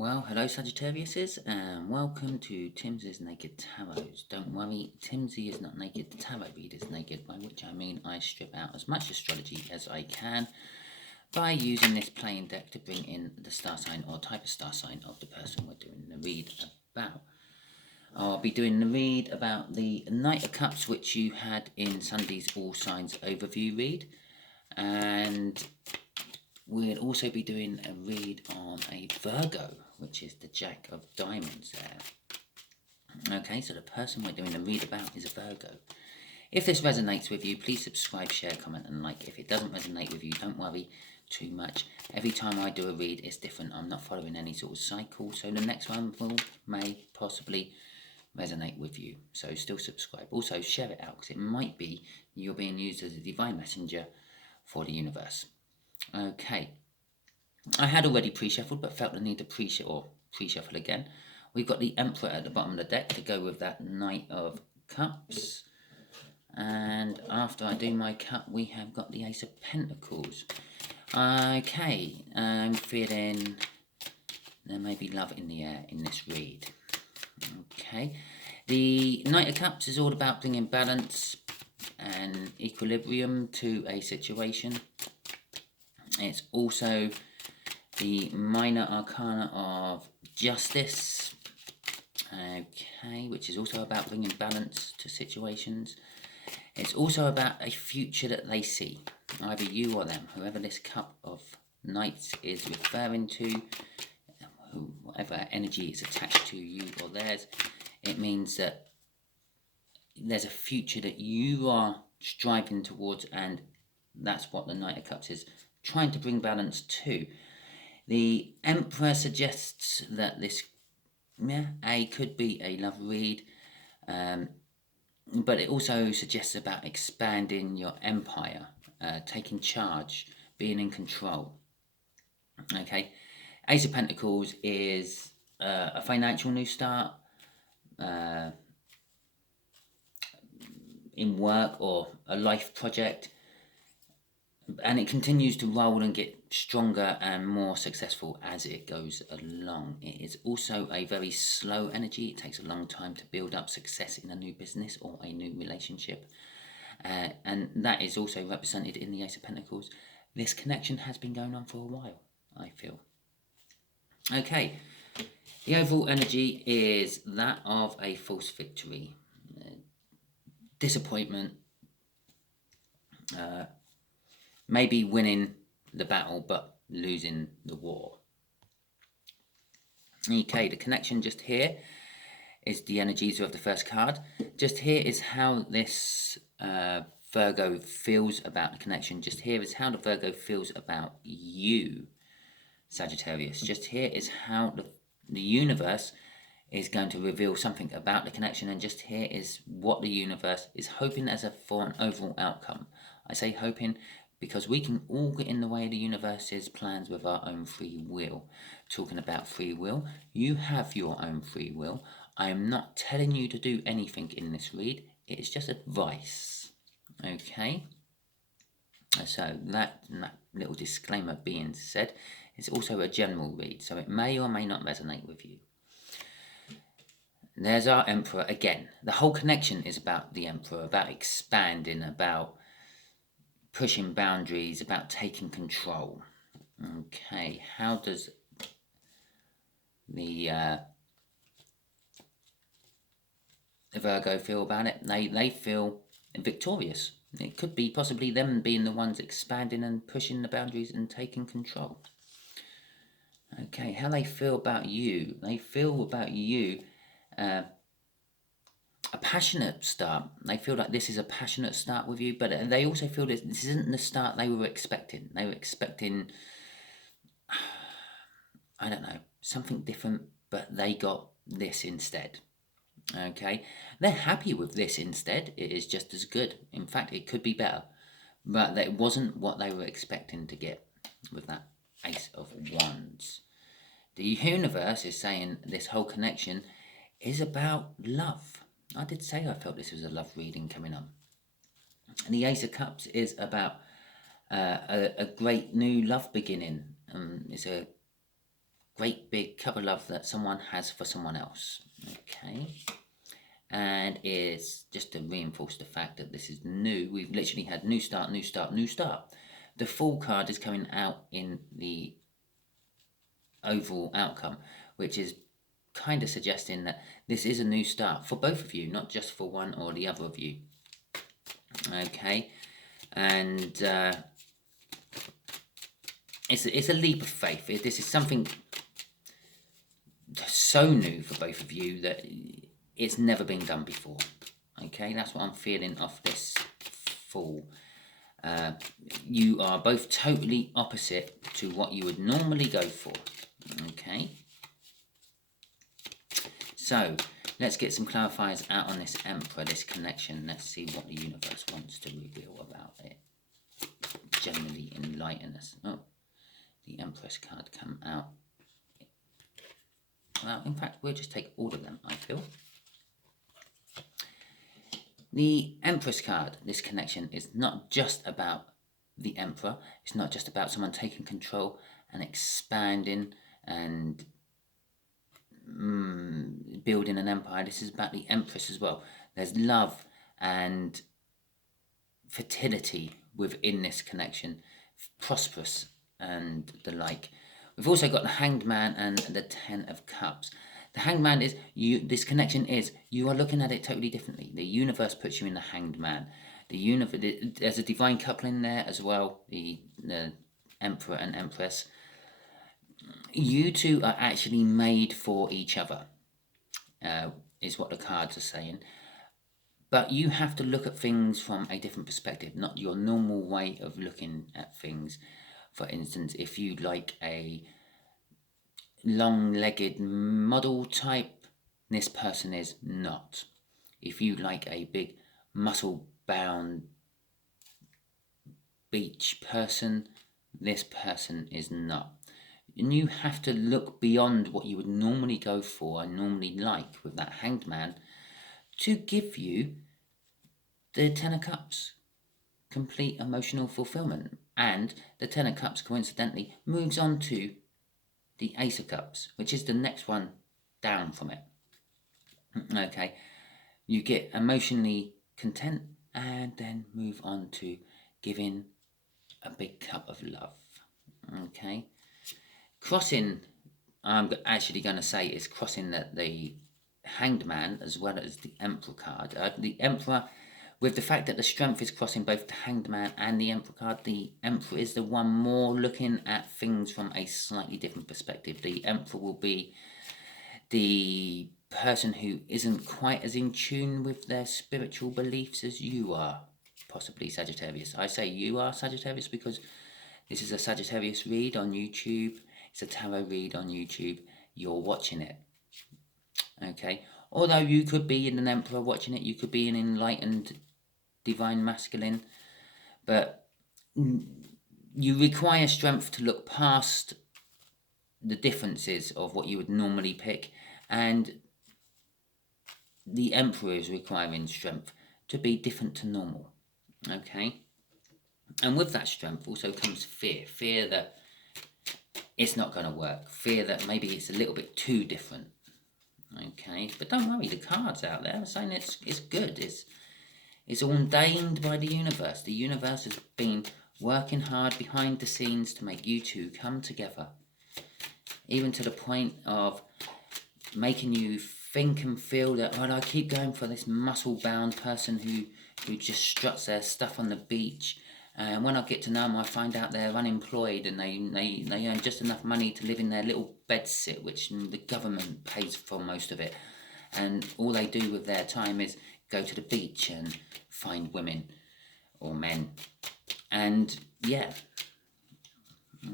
Well, hello Sagittariuses, and welcome to Timsy's Naked Tarot. Don't worry, Timsy is not naked, the tarot reader is naked, by which I mean I strip out as much astrology as I can by using this playing deck to bring in the star sign or type of star sign of the person we're doing the read about. I'll be doing the read about the Knight of Cups, which you had in Sunday's All Signs overview read, and we'll also be doing a read on a Virgo, which is the Jack of Diamonds there. Okay, so the person we're doing the read about is a Virgo. If this resonates with you, please subscribe, share, comment and like. If it doesn't resonate with you, don't worry too much. Every time I do a read, it's different. I'm not following any sort of cycle, so the next one may possibly resonate with you. So still subscribe. Also share it out, because it might be you're being used as a divine messenger for the universe. Okay, I had already pre-shuffled, but felt the need to pre-shuffle again. We've got the Emperor at the bottom of the deck to go with that Knight of Cups. And after I do my cut, we have got the Ace of Pentacles. Okay, I'm feeling there may be love in the air in this read. Okay, the Knight of Cups is all about bringing balance and equilibrium to a situation. It's also the minor arcana of justice, okay, which is also about bringing balance to situations. It's also about a future that they see, either you or them, whoever this cup of knights is referring to, whatever energy is attached to you or theirs. It means that there's a future that you are striving towards, and that's what the Knight of Cups is trying to bring balance to. The Emperor suggests that this could be a love read, but it also suggests about expanding your empire, taking charge, being in control. Okay, Ace of Pentacles is a financial new start in work or a life project, and it continues to roll and get stronger and more successful as it goes along. It is also a very slow energy. It takes a long time to build up success in a new business or a new relationship, and that is also represented in the Ace of Pentacles. This connection has been going on for a while, I feel. Okay, the overall energy is that of a false victory, disappointment, maybe winning the battle but losing the war. Okay, the connection just here is the energies of the first card. Just here is how this Virgo feels about the connection. Just here is how the Virgo feels about you, Sagittarius. Just here is how the universe is going to reveal something about the connection, and just here is what the universe is hoping for an overall outcome. I say hoping because we can all get in the way of the universe's plans with our own free will. Talking about free will, you have your own free will. I am not telling you to do anything in this read. It is just advice. Okay? So that little disclaimer being said, it's also a general read, so it may or may not resonate with you. There's our Emperor again. The whole connection is about the Emperor, about expanding, about pushing boundaries, about taking control. Okay, how does the Virgo feel about it? They feel victorious. It could be possibly them being the ones expanding and pushing the boundaries and taking control. Okay, how they feel about you. They feel about you a passionate start. They feel like this is a passionate start with you, but they also feel that this isn't the start they were expecting. They were expecting, I don't know, something different, but they got this instead. Okay, they're happy with this instead. It is just as good. In fact, it could be better, but it wasn't what they were expecting to get with that Ace of Wands. The universe is saying this whole connection is about love. I did say I felt this was a love reading coming on. And the Ace of Cups is about a great new love beginning. It's a great big cup of love that someone has for someone else. Okay. And it's just to reinforce the fact that this is new. We've literally had new start, new start, new start. The Fool card is coming out in the overall outcome, which is kind of suggesting that this is a new start for both of you, not just for one or the other of you. Okay. And it's a leap of faith. This is something so new for both of you that it's never been done before. Okay, that's what I'm feeling off this Fool. You are both totally opposite to what you would normally go for. Okay, so let's get some clarifiers out on this Emperor, this connection. Let's see what the universe wants to reveal about it. Generally enlighten us. Oh, the Empress card come out. Well, in fact, we'll just take all of them, I feel. The Empress card, this connection, is not just about the Emperor. It's not just about someone taking control and expanding and building an empire. This is about the Empress as well. There's love and fertility within this connection, prosperous and the like. We've also got the Hanged Man and the Ten of Cups. The Hanged Man is this connection is you are looking at it totally differently. The universe puts you in the Hanged Man. There's a divine coupling there as well. The Emperor and Empress. You two are actually made for each other, is what the cards are saying. But you have to look at things from a different perspective, not your normal way of looking at things. For instance, if you like a long-legged model type, this person is not. If you like a big muscle-bound beach person, this person is not. And you have to look beyond what you would normally go for and normally like with that Hanged Man to give you the Ten of Cups, complete emotional fulfillment. And the Ten of Cups, coincidentally, moves on to the Ace of Cups, which is the next one down from it. Okay, you get emotionally content and then move on to giving a big cup of love. Okay, crossing, I'm actually going to say is crossing the Hanged Man as well as the Emperor card. The Emperor, with the fact that the strength is crossing both the Hanged Man and the Emperor card, the Emperor is the one more looking at things from a slightly different perspective. The Emperor will be the person who isn't quite as in tune with their spiritual beliefs as you are, possibly Sagittarius. I say you are Sagittarius because this is a Sagittarius read on YouTube. It's a tarot read on YouTube. You're watching it. Okay? Although you could be an Emperor watching it, you could be an enlightened divine masculine, but you require strength to look past the differences of what you would normally pick, and the Emperor is requiring strength to be different to normal. Okay, and with that strength also comes fear that it's not going to work, fear that maybe it's a little bit too different. Okay, but don't worry, the cards out there are saying it's good. It's ordained by the universe. The universe has been working hard behind the scenes to make you two come together, even to the point of making you think and feel that, well, I keep going for this muscle-bound person who just struts their stuff on the beach, and when I get to know them, I find out they're unemployed and they earn just enough money to live in their little bedsit, which the government pays for most of it, and all they do with their time is go to the beach and find women or men. And yeah,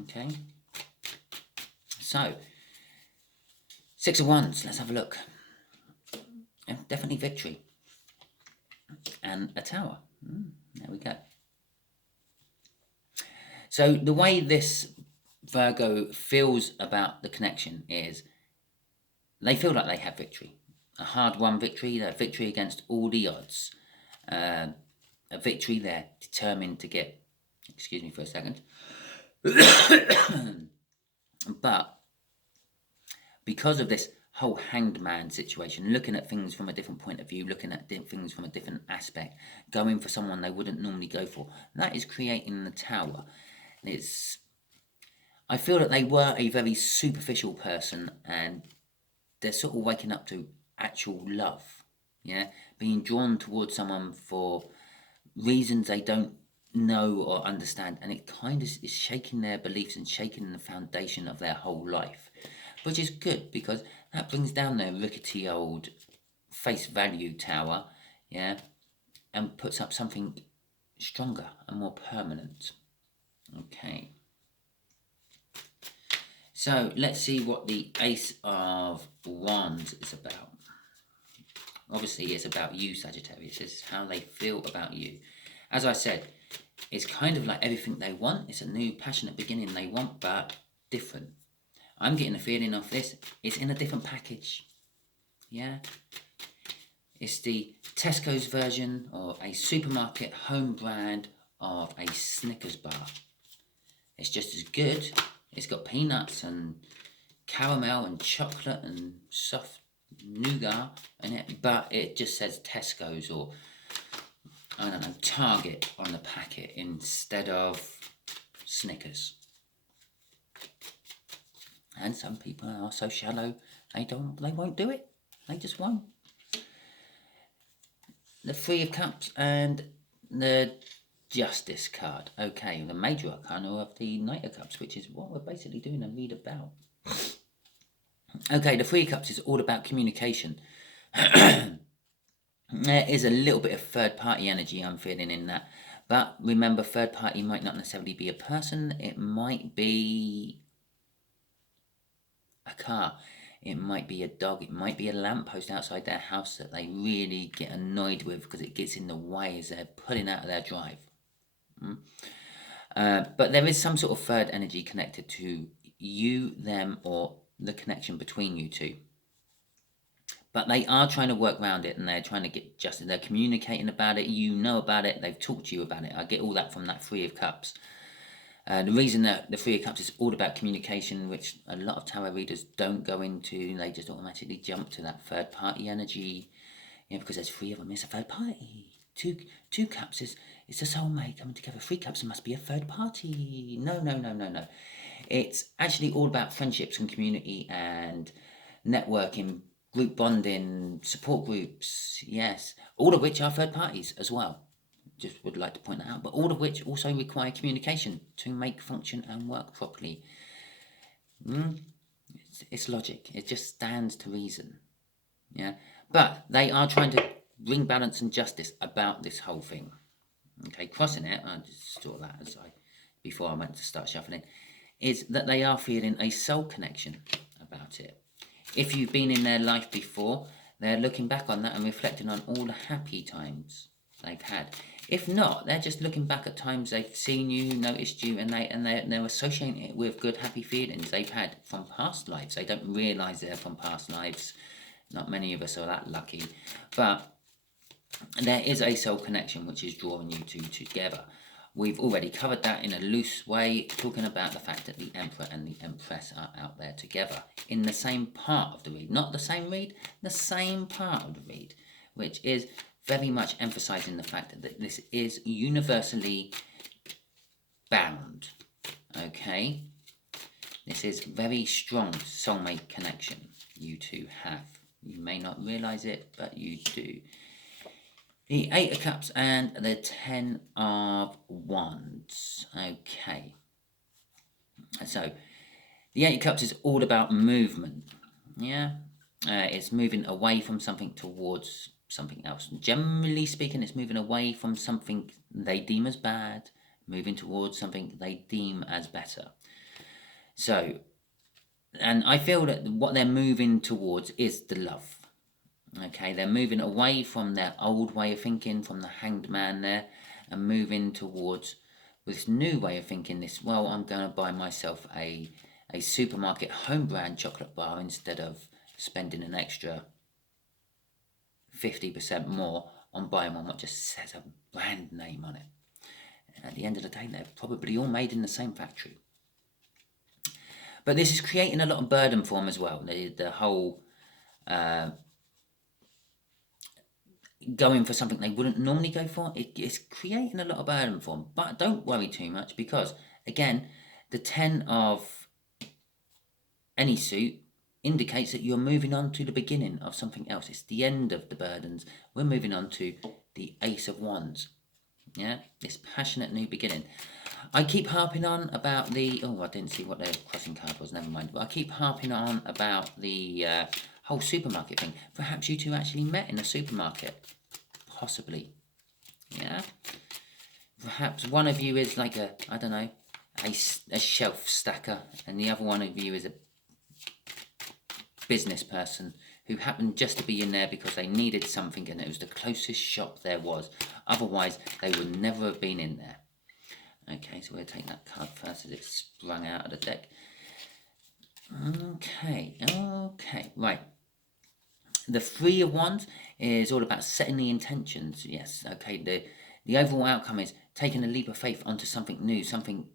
okay, so Six of Wands, let's have a look. Definitely victory and a tower. There we go. So the way this Virgo feels about the connection is they feel like they have victory. A hard-won victory, a victory against all the odds. A victory they're determined to get. Excuse me for a second. But because of this whole hanged man situation, looking at things from a different point of view, looking at things from a different aspect, going for someone they wouldn't normally go for, that is creating the Tower. I feel that they were a very superficial person, and they're sort of waking up to actual love, yeah, being drawn towards someone for reasons they don't know or understand, and it kind of is shaking their beliefs and shaking the foundation of their whole life, which is good because that brings down their rickety old face value tower, yeah, and puts up something stronger and more permanent. Okay, so let's see what the Ace of Wands is about. Obviously, it's about you, Sagittarius. This is how they feel about you. As I said, it's kind of like everything they want. It's a new, passionate beginning they want, but different. I'm getting a feeling of this. It's in a different package. Yeah? It's the Tesco's version or a supermarket home brand of a Snickers bar. It's just as good. It's got peanuts and caramel and chocolate and soft nougat in it, but it just says Tesco's or, I don't know, Target on the packet instead of Snickers. And some people are so shallow, they won't do it. They just won't. The Three of Cups and the Justice card. Okay, the major arcana of the Knight of Cups, which is what we're basically doing a read about. Okay, the Three of Cups is all about communication. There is a little bit of third-party energy I'm feeling in that. But remember, third party might not necessarily be a person. It might be a car. It might be a dog. It might be a lamppost outside their house that they really get annoyed with because it gets in the way as they're pulling out of their drive. But there is some sort of third energy connected to you, them, or the connection between you two. But they are trying to work around it, and they're trying to get justice. They're communicating about it. You know about it. They've talked to you about it. I get all that from that Three of Cups. The reason that the Three of Cups is all about communication, which a lot of tarot readers don't go into, they just automatically jump to that third party energy, because there's three of them. It's a third party. Two cups is it's a soulmate coming together. Three cups must be a third party. No. It's actually all about friendships and community and networking, group bonding, support groups, yes, all of which are third parties as well. Just would like to point that out, but all of which also require communication to make function and work properly. It's logic. It just stands to reason. Yeah, but they are trying to bring balance and justice about this whole thing. Okay, crossing it, I just saw that before I went to start shuffling, is that they are feeling a soul connection about it. If you've been in their life before, they're looking back on that and reflecting on all the happy times they've had. If not, they're just looking back at times they've seen you, noticed you, and they're associating it with good, happy feelings they've had from past lives. They don't realise they're from past lives. Not many of us are that lucky. But there is a soul connection which is drawing you two together. We've already covered that in a loose way, talking about the fact that the Emperor and the Empress are out there together in the same part of the read. Not the same read, the same part of the read, which is very much emphasizing the fact that this is universally bound. Okay? This is very strong soulmate connection you two have. You may not realize it, but you do. The Eight of Cups and the Ten of Wands. Okay. So, the Eight of Cups is all about movement. Yeah? It's moving away from something towards something else. Generally speaking, it's moving away from something they deem as bad, moving towards something they deem as better. So, and I feel that what they're moving towards is the love. Okay, they're moving away from their old way of thinking, from the hanged man there, and moving towards this new way of thinking. I'm going to buy myself a supermarket home brand chocolate bar instead of spending an extra 50% more on buying one that just says a brand name on it. At the end of the day, they're probably all made in the same factory. But this is creating a lot of burden for them as well. The whole going for something they wouldn't normally go for, it's creating a lot of burden for them. But don't worry too much, because again, the 10 of any suit indicates that you're moving on to the beginning of something else. It's the end of the burdens. We're moving on to the Ace of Wands. Yeah, this passionate new beginning. I keep harping on about the... Oh, I didn't see what the crossing card was, never mind. But I keep harping on about the whole supermarket thing. Perhaps you two actually met in a supermarket. Possibly. Yeah. Perhaps one of you is like a, I don't know, a shelf stacker, and the other one of you is a business person who happened just to be in there because they needed something and it was the closest shop there was. Otherwise, they would never have been in there. Okay, so we'll take that card first as it sprung out of the deck. Okay, right. The Three of Wands is all about setting the intentions. Yes, okay, the overall outcome is taking a leap of faith onto something new, something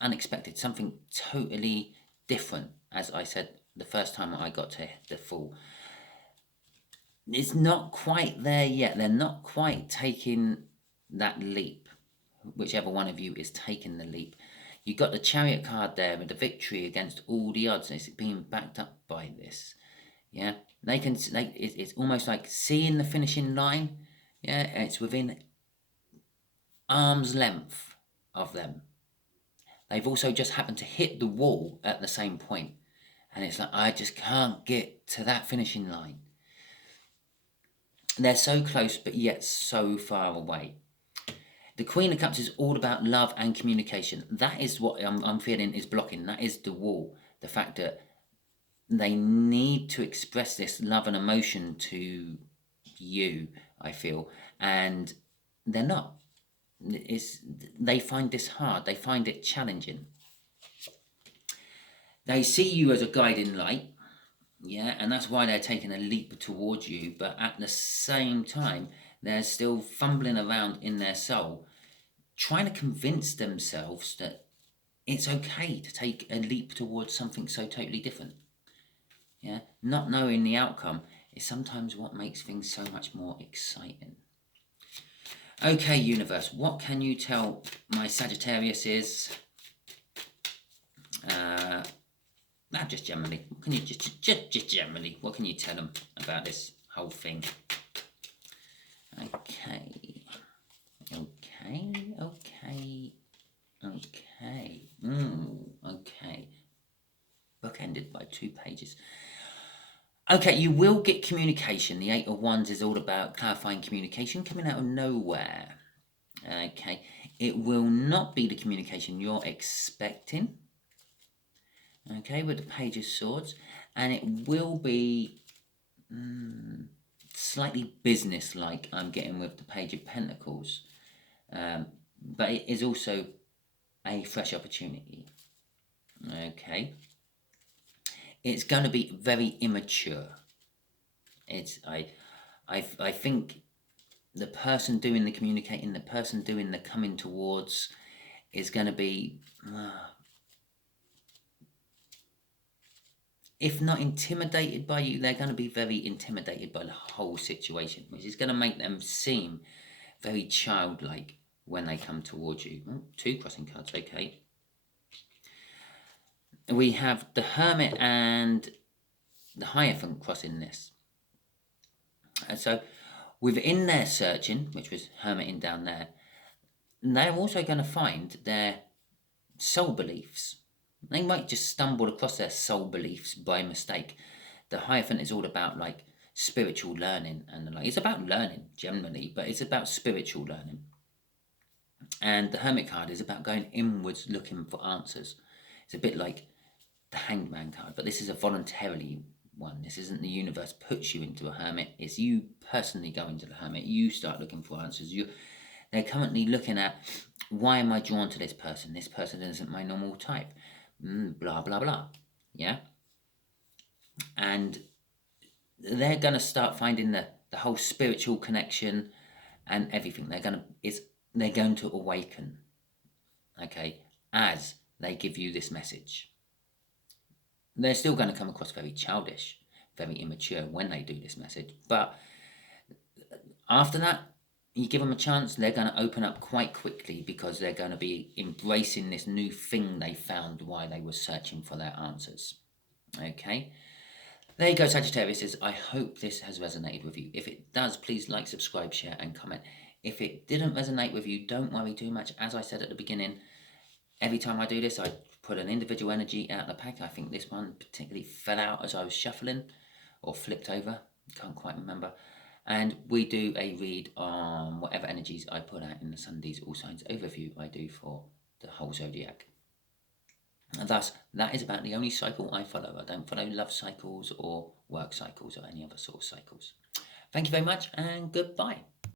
unexpected, something totally different, as I said the first time I got to the Fool. It's not quite there yet. They're not quite taking that leap, whichever one of you is taking the leap. You got the Chariot card there with the victory against all the odds. It's being backed up by this. Yeah, it's almost like seeing the finishing line. Yeah, it's within arm's length of them. They've also just happened to hit the wall at the same point. And it's like, I just can't get to that finishing line. They're so close, but yet so far away. The Queen of Cups is all about love and communication. That is what I'm feeling is blocking. That is the wall. The fact that they need to express this love and emotion to you, I feel. And they're not. They find this hard. They find it challenging. They see you as a guiding light. Yeah, and that's why they're taking a leap towards you. But at the same time, they're still fumbling around in their soul, trying to convince themselves that it's okay to take a leap towards something so totally different. Yeah, not knowing the outcome is sometimes what makes things so much more exciting. Okay, universe, what can you tell my Sagittarius is? Just generally. What can you just generally? What can you tell them about this whole thing? Okay. Okay. Book ended by 2 pages. Okay, you will get communication. The Eight of Wands is all about clarifying communication coming out of nowhere. Okay, it will not be the communication you're expecting. Okay, with the Page of Swords, and it will be slightly business-like, I'm getting with the Page of Pentacles, but it is also a fresh opportunity. Okay, it's going to be very immature. I think the person doing the communicating, the person doing the coming towards, is going to be, if not intimidated by you, they're going to be very intimidated by the whole situation, which is going to make them seem very childlike when they come towards you. 2 crossing cards, okay. We have the Hermit and the Hierophant crossing this. And so within their searching, which was hermiting down there, they're also going to find their soul beliefs. They might just stumble across their soul beliefs by mistake. The Hierophant is all about like spiritual learning, and like it's about learning generally, but it's about spiritual learning. And the Hermit card is about going inwards, looking for answers. It's a bit like the Hanged Man card, but this is a voluntarily one. This isn't the universe puts you into a hermit. It's you personally go into the hermit. You start looking for answers. They're currently looking at, why am I drawn to this person? This person isn't my normal type. Blah, blah, blah. Yeah? And they're going to start finding the whole spiritual connection and everything. They're going to awaken, okay, as they give you this message. they're still going to come across very childish, very immature when they do this message. But after that, you give them a chance, they're going to open up quite quickly because they're going to be embracing this new thing they found while they were searching for their answers. Okay. There you go, Sagittarius. I hope this has resonated with you. If it does, please like, subscribe, share, and comment. If it didn't resonate with you, don't worry too much. As I said at the beginning, every time I do this, I put an individual energy out of the pack. I think this one particularly fell out as I was shuffling, or flipped over. Can't quite remember. And we do a read on whatever energies I put out in the Sunday's All Signs overview I do for the whole zodiac. And thus, that is about the only cycle I follow. I don't follow love cycles or work cycles or any other sort of cycles. Thank you very much and goodbye.